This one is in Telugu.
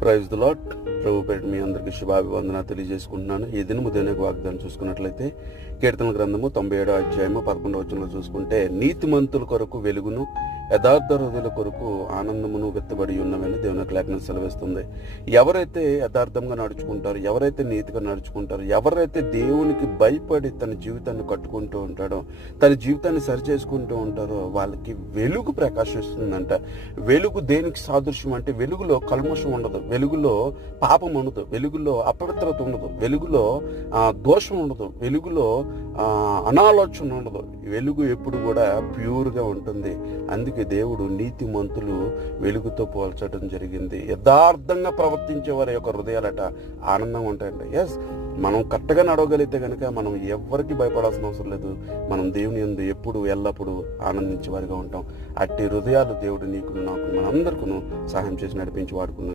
Praise the lord. ప్రభు పేరిట మీ అందరికీ శుభాభివందన తెలియజేసుకుంటున్నాను. ఈ దినము దేవునికి వాగ్దానం చూసుకున్నట్లయితే కీర్తనల గ్రంథము 97వ అధ్యాయము 11వ వచనంలో చూసుకుంటే, నీతిమంతుల కొరకు వెలుగును, యథార్థ హృదయుల కొరకు ఆనందమును వెత్తబడి ఉన్నవని దేవునికి లేఖనం సెలవిస్తుంది. ఎవరైతే యథార్థంగా నడుచుకుంటారో, ఎవరైతే నీతిగా నడుచుకుంటారో, ఎవరైతే దేవునికి భయపడి తన జీవితాన్ని కట్టుకుంటూ ఉంటాడో, తన జీవితాన్ని సరిచేసుకుంటూ ఉంటారో, వాళ్ళకి వెలుగు ప్రకాశిస్తుందంట. వెలుగు దేనికి సాదృశ్యం అంటే, వెలుగులో కల్మషం ఉండదు, వెలుగులో పాపం ఉండదు, వెలుగులో అపవిత్రత ఉండదు, వెలుగులో దోషం ఉండదు, వెలుగులో అనాలోచన ఉండదు. వెలుగు ఎప్పుడు కూడా ప్యూర్గా ఉంటుంది. అందుకే దేవుడు నీతిమంతులు వెలుగుతో పోల్చడం జరిగింది. యథార్థంగా ప్రవర్తించే వారి యొక్క హృదయాలట ఆనందంగా ఉంటాయండి. ఎస్, మనం కరెక్ట్గా నడవగలిగితే కనుక మనం ఎవరికి భయపడాల్సిన అవసరం లేదు. మనం దేవుని యందు ఎప్పుడు ఎల్లప్పుడూ ఆనందించే వారిగా ఉంటాం. అట్టి హృదయాలు దేవుడు నీకు, నాకు, మనందరికీ సహాయం చేసి నడిపించి వాడుకున్నాను.